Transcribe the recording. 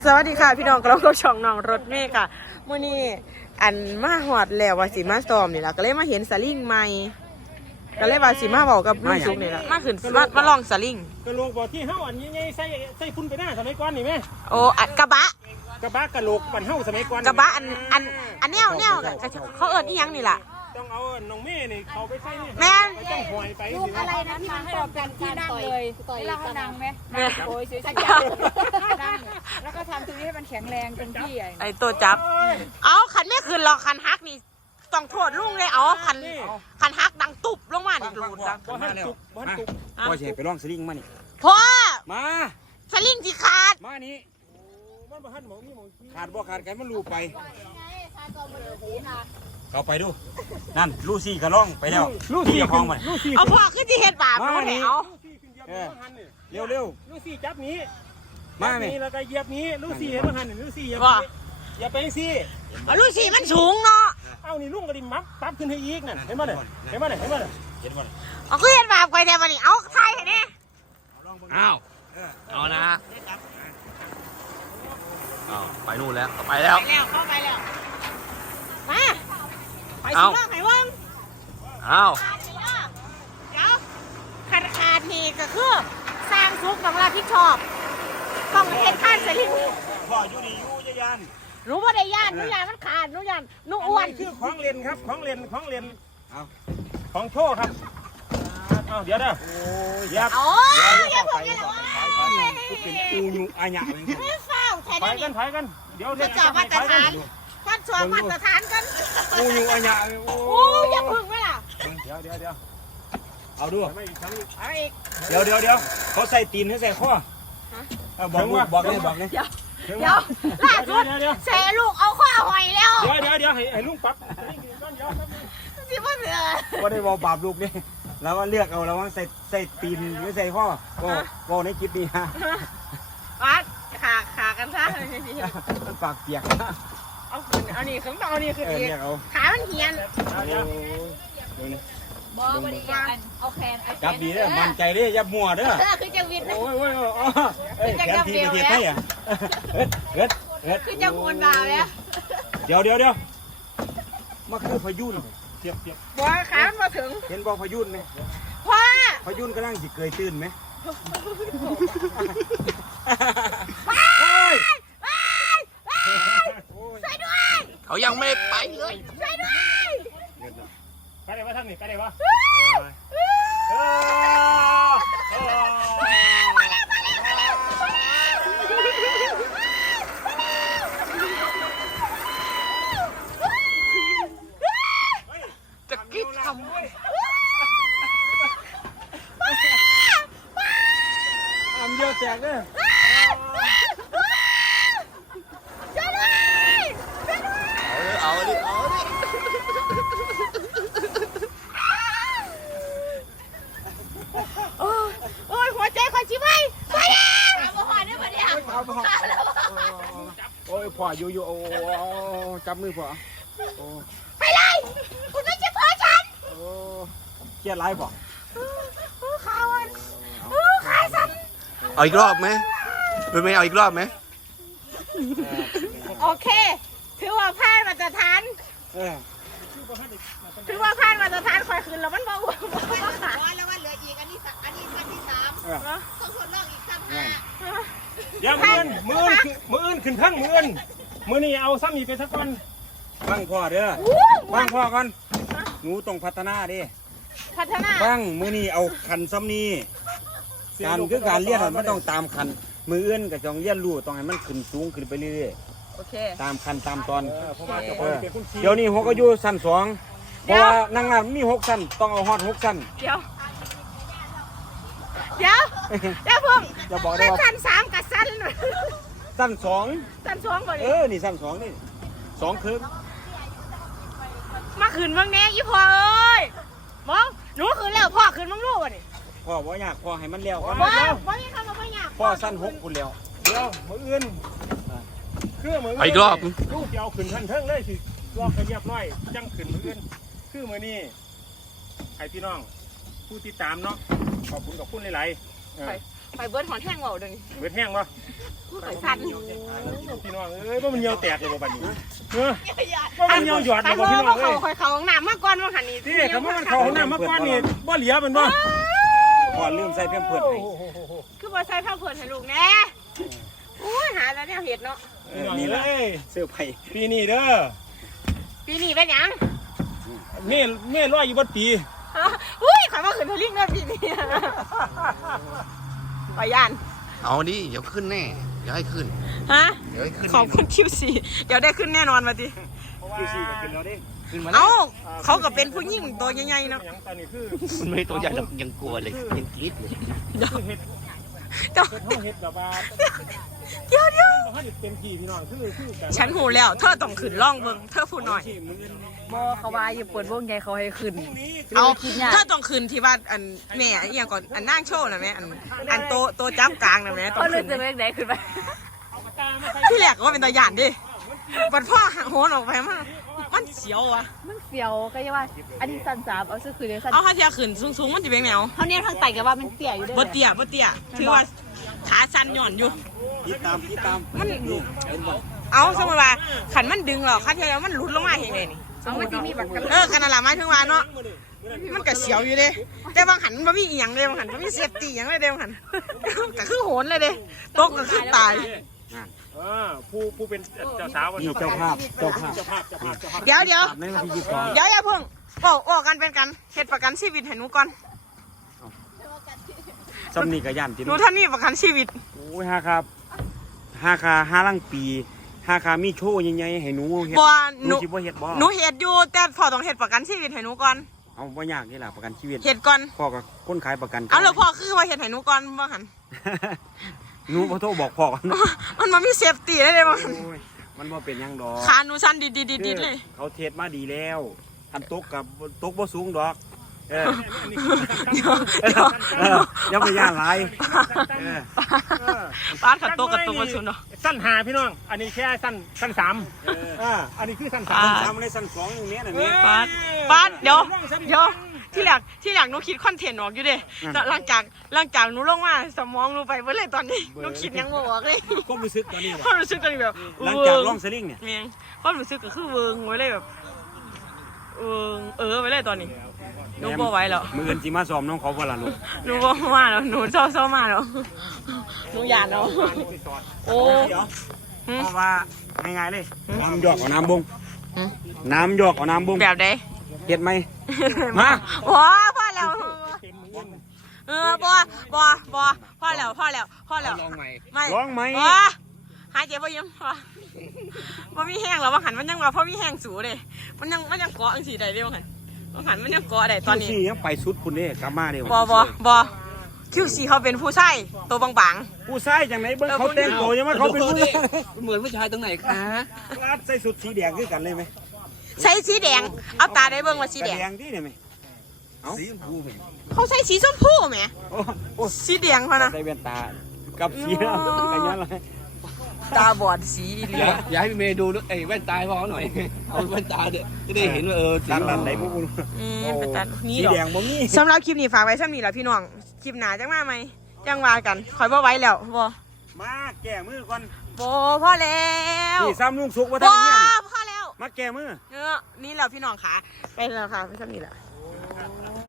สวัสดีค่ะพี่น้องกำลังรับช่องน้องรถเมย์ค่ะมื้อนี้อันมาหอดแล้วว่าสิมาซ้อมนี่ล่ะก็เลยมาเห็นสลิงใหม่ก็เลยว่าสิมาบอกกับลุงสุกนี่ล่ะมาขึ้นมาลองสลิงกระโหลกบ่ที่เฮาอันใหญ่ๆใส่ฝุ่นไปหน้าสมัยก่อนนี่แม่โอ้อันกระบะกระโหลกบ้านเฮาสมัยก่อนกระบะอันแนวเขาเอิ้นอีหยังนี่ล่ะต้องเอาน้องเมย์นี่เขาไปใส่นี่แม่ต้องหอยไปสิลูกอะไรนะที่มันตอบกันที่นั่งเลยเวลาเขาดังไหมโอ้ยสวยสักอย่างดังแล้วก็ทำตรงนี้ให้มันแข็งแรงเป็นที่ไอ้ตัวจับเอาคันไม่ขึ้นหรอกคันฮักนี่ต้องโทษลุงเลยเอาคันฮักดังตุบลงมานี่ดูดังบ่ทันตุกพ่อสิไปร้องสลิงมานี่พ่อมาสลิงสิขาดมานี่มันบ่ทันหมองนี่หมองขาดบ่ขาดกันมันรูไปเขาไปดูนั่นลูซี่กระล่องไปแล้วลูซี่คล้องมันเอาพ่อขึ้นที่เฮ็ดบาปเอาแถวเร็วลูซี่จับนี้มาแม่นี่แล้วก็เหยียบนี้ลูซี่เห็นบ่ทันนี่ลูซี่เหยียบอย่าไปสิเอาลูซี่มันสูงเนาะเอานี่ลุงก็ดิมับปั๊บขึ้นให้อีกนั่นเห็นบ่เนี่ยเห็นบ่เนี่ยเห็นบ่เนี่ยเอาขึ้นเฮ็ดบาปไปแต่บัดนี้เอาไทยให้แน่อ้าวเอานะอ้าวไปนู่นแล้วไปแล้วเข้าไปแล้วมาไปสิว่าไงวะอ้าวเดี๋ยวขาดนี่ก็คือสร้างซุกต้องรับผิดชอบต้องเฮ็ดค่าสลิงพ่ออยู่นี่อยู่จะยันรู้ว่าได้ย่านนุยานมันขาดนุยานนุอ้วนคือของเล่นครับของเล่นเอาของโชว์ครับเอาเดี๋ยวเด้อโอ้ยอย่าพูดกันเลยว่าเป็นอูยูอาญะไม่เฝ้าแค่นี้ไปกันเดี๋ยวจะจับมาตรฐานท่านสวนมาตรฐานกันอูยูอาญะโอ้ยพึ่งไหมล่ะเดี๋ยวเอาดูเอาอีกเดี๋ยวเขาใส่ตีนหรือใส่ข้อบอกเลยเดี๋ยวล่าสุดเสียลูกเอาข้อหอยแล้วเดี๋ยวให้ลุงปั๊บสิบ่เหลือว่าได้บอกบาปลูกนี่แล้วว่าเลือกเอาแล้วว่าใส่ตีนหรือใส่ข้อก็ในคลิปนี้ฮะวัดขากันซะปากเปียกเอานี่ขึ้นเอานี่ขึ้นอีกขามันเหียนบ่ได้กันเอาแขนจับดีเด้อมั่นใจเด้ออย่ามัวเด้อคือจะวินโอ้ยแขนทีประเทศไทยอ่ะคือจะมูลดาวเนี่ยเดี๋ยวมาคือพายุนเทียบบ่ขามาถึงเห็นบอกพายุนไหมพ่อพายุนกำลังสิเกยตื่นไหมช่วยด้วยเขายังไม่ไปเลยช่วยด้วยไปไหนวะท่านนี่ไปไหนวะจะกิ๊กทำเยอะแตกเลยเอาดิโอ้ยหัวใจขอชิบไปแล้วมาหอยได้ปะเนี่ยโอ้ยพ่ออยู่โอ้จับมือพ่อไปเลยคุณไม่ใช่พ่อฉันเครียดไรบ่ขาวันขาสั่นเอาอีกรอบไหมไม่เอาอีกรอบไหมโอเคถือว่าพลาดมาตรฐานถือว่าพลาดมาตรฐานคอยคืนแล้วมันบอกว่าขาแล้วว่าเหลืออีกอันนี้ขั้นที่3ต้องทดลองอีกขั้น5 เดี๋ยวมืออื่นขึ้นทั้งมือนี่เอาซ้ำอีกไปสักวันฟังพ่อเด้อฟังพ่อก่อนหนูต้องพัฒนาดิฟังมือนี่เอาขันซ้ำนี่การคือการเลี้ยนมันต้องตามขันมืออื่นกับจองเลี้ยนรู้ต้องให้มันขึ้นสูงขึ้นไปเรื่อยๆตามขันตามตอนเดี๋ยวนี้หัวก็อยู่สั้น2เพราะว่านางงามมี6สั้นต้องเอาฮอด6สั้นเดี๋ยวเพิ่งจะบอกได้ว่าสั้น3กับสั้น2บ่ดินี่สั้น2นี่2คือมาขึ้นบ้างแน่ยี่พ่อเอ้ยมองหนูขึ้นแล้วพ่อขึ้นบ้างลูกวะนี่พ่อว่าอยากพ่อให้มันเลี้ยวก่อนบ่มีคำว่าบ่อยากพ่อสั้น6คุณแล้วเดี๋ยวมืออื่นคือมืออีกรอบลูกเดียวขึ้นทันเทิงเลยสิรอบกระเยียบน้อยจังขึ้นมืออื่นคือมือนี้ใครพี่น้องผู้ติดตามเนาะขอบคุณหลายไปเบิร์ดหอนแห้งเบาเดี๋ยวนี้เบิร์ดแห้งปะสั่นพี่น้องเอ้ยว่ามันเหี่ยวแตกเลยบ่บัดนี้ว่ามันเหี่ยวหยอดเลยบ่พี่น้องเอ้ยเขาห้องน้ำมาก่อนว่าหันนี่ที่คำว่ามันเข้าห้องน้ำมาก่อนนี่บ่เหลียมันบ่พอลืมใส่เพิ่มเพิ่มให้คือบ่ใส่ผ้าเผื่อให้ลูกแน่อุ้ยหาแล้วเนี่ยเห็ดเนาะนี่แหละเอ้ยเสื้อไผ่ปีนี้เด้อปีนี้เป็นหยังเม่ร้อยอยู่บนปีอุ้ยข่อยมาขึ้นทะลิงแล้วปีนี้ไปย่านเอาดิเดี๋ยวขึ้นแน่เดี๋ยวให้ขึ้นฮะเดี๋ยวให้ขึ้นขอบคุณคิวซีเดี๋ยวได้ขึ้นแน่นอนมาดิคิวซีก็ขึ้นแล้วดิขึ้นมาแล้เอ้าว เขาก็เป็นผู้หญิงตัวใหญ่ๆเนาะหยังตอนนี้คือมันไม่ตัวใหญ่หรอกยังกลัวเลยยังกรี๊ดเลยเฮ็ดเดี๋ยวเฮ็ดห้องเฮ็ดแบบว่าเดี๋ยวบ่ทันได้เต็มที่พี่น้องคือกันฉันหูแล้วเธอต้องขึ้นล่องเบิ่งเธอพูดหน่อยบอเขาว่าอย่าเปิดวงใหญ่เขาให้ขึ้นเอาเธอต้องขึ้นที่ว่าอันแม่อหย่างก่อนอันนั่งโชว์นะแม่อันโตจับกลางนะแม่ต้อเขางเลยขึ้นจะเล็กไหนขึ้นไปที่แรกก็ว่าเป็นตาหยานดิบัดพ่อโหนออกไปมันเสียวอ่ะมันเสียวก็ยังว่าอันนี้สันสามเอาซื้อคืนเลยสันเอาถ้าเทียขึ้นสูงๆมันจะเป็นแนวเขาเนี่ยทางไต่กับว่ามันเตี้ยอยู่ด้วยบ่เตี้ยถือว่าขาสั้นหย่อนอยู่ติดตามมันนี่เห็นบ่เอาสมมติว่าขันมันดึงหรอกคันเทียมันหลุดลงมาเห็นไงนี่เอามันจะมีแบบกันขนาดละไม้ถึงว่าเนาะมันก็เสียวอยู่เด้แต่บางหันมันมีอีหยังเด้บางหันมันมีเซฟตี้อีหยังเลยเด้บางหันก็คือโหนเลยเด้ตกก็คือตายผู้เป็นเจ้าสาวนี่เจ้าภาพเจ้าภาพเดี๋ยวในวันที่22 อย่าเพิ่งบอกกันเป็นกันเฮ็ดประกันชีวิตให้หนูก่อนซ้ำนี่ก็ย่านที่หนูท่านนี่ประกันชีวิตโอ้ย5 ลังปี5มีโชว์ใหญ่ๆให้หนูเฮ็ดบ่หหนูนูสิบ่เฮ็ดบ่หนูเฮ็ดอยู่แต่พ่อต้องเฮ็ดประกันชีวิตให้หนูก่อนเอาบ่ยากนี่ล่ะประกันชีวิตเฮ็ดก่อนพ่อกับคนขายประกันเอาแล้วพ่อคือว่าเฮ็ดให้หนูก่อนบ่หันหนูบ่โทรบอกพ่อกันมันบ่มีเซฟตี้เลยเด้บ่หันโอ้ยมันบ่เป็นหยังดอกขาหนูสั่นดิดๆเลยเขาเทศมาดีแล้วทันตกกับตกบ่สูงดอกเออเดี๋ยวอย่าไปย่านหลายเออปาดขัดโตกับตัวสุนเนาะสั้นหาพี่น้องอันนี้แค่สั้น3อันนี้คือสั้นอ่า 3 ทำในสั้น2นึงเนี้ยน่ะแม่ปาดเดี๋ยวที่หลักหนูคิดคอนเทนต์ออกอยู่เด้แต่หลังจากหนูลงมาสมองหนูไปเบิ่เลยตอนนี้หนูคิดยังบ่ออกเลยความรู้สึกตอนนี้ความรู้สึกตอนนี้แบบหลังจากล่องสลิงเนี่ยเมียงความรู้สึกก็คือเวิงไว้เลยแบบไว้เลยตอนนี้หนูบ่ไหวแล้วมืออื่นสิมาซ้อมน้องเขาบ่ล่ะลูกหนูบ่มาแล้วหนูเศร้ามาแล้วหนูหยาดเนาะโอ้เดี๋ยวเพราะว่าง่ายๆเลยน้ำหยอกเอาน้ำบงน้ำหยอกเอาน้ำบงแบบใดเฮ็ดไหม มาว้าพ่อแล้วพ่อแล้วลองใหม่ไม่ร้องไหมว้าหายใจบ่ยิ้มว่ามีแห้งแล้วว่าหันมันยังว่าเพราะมีแห้งสูเลยมันยังเกาะจังซี่ได้เด้ว่าหันมันยังเกาะได้ตอนนี้คิวซี่ยังไปสุดพุ่นเด้กลับมาเด้บคิวซีเขาเป็นผู้ชายตัวบางผู้ชายจังไหนเบิ่งเขาแต่งตัวยังว่าเขาเป็นผู้ชายเหมือนผู้ชายตรงไหนคะใส่สุดสีแดงคือกันเลยไหมๆใส่สีแดงเอาตาได้เบิ่งว่าสีแดงแดงที่เนี่ยไหมเอ้าสีชมพูเห็นเขาใส่สีชมพูแหมโอ้สีแดงพะนะใส่แว่นตากับสีแล้วกันย้อนเลยตาบอดสีเหลืองอย่าให้พี่เมย์ดูไอ้แว่นตาให้พ่อเขาหน่อยเอาแว่นตาเด็กจะได้เห็นว่าสีร้านนั้นไหนพวกคุณเป็นตานี่สีหรอแดงบ่มีสำหรับคลิปนี้ฝากไว้ซ้ำนี้แหละพี่น้องคลิปหนาจังมาไหมจังว่ากันคอยบ่ไหว้แล้วบ่มาแก้มือก่อนพ่อแล้วนี่ซ้ำลุงสุกว่าบ่ท่านเนี่ยพ่อแล้วมาแก้มือนี่แหละพี่น้องขาไปแล้วค่ะไปซ้ำนี้แหละ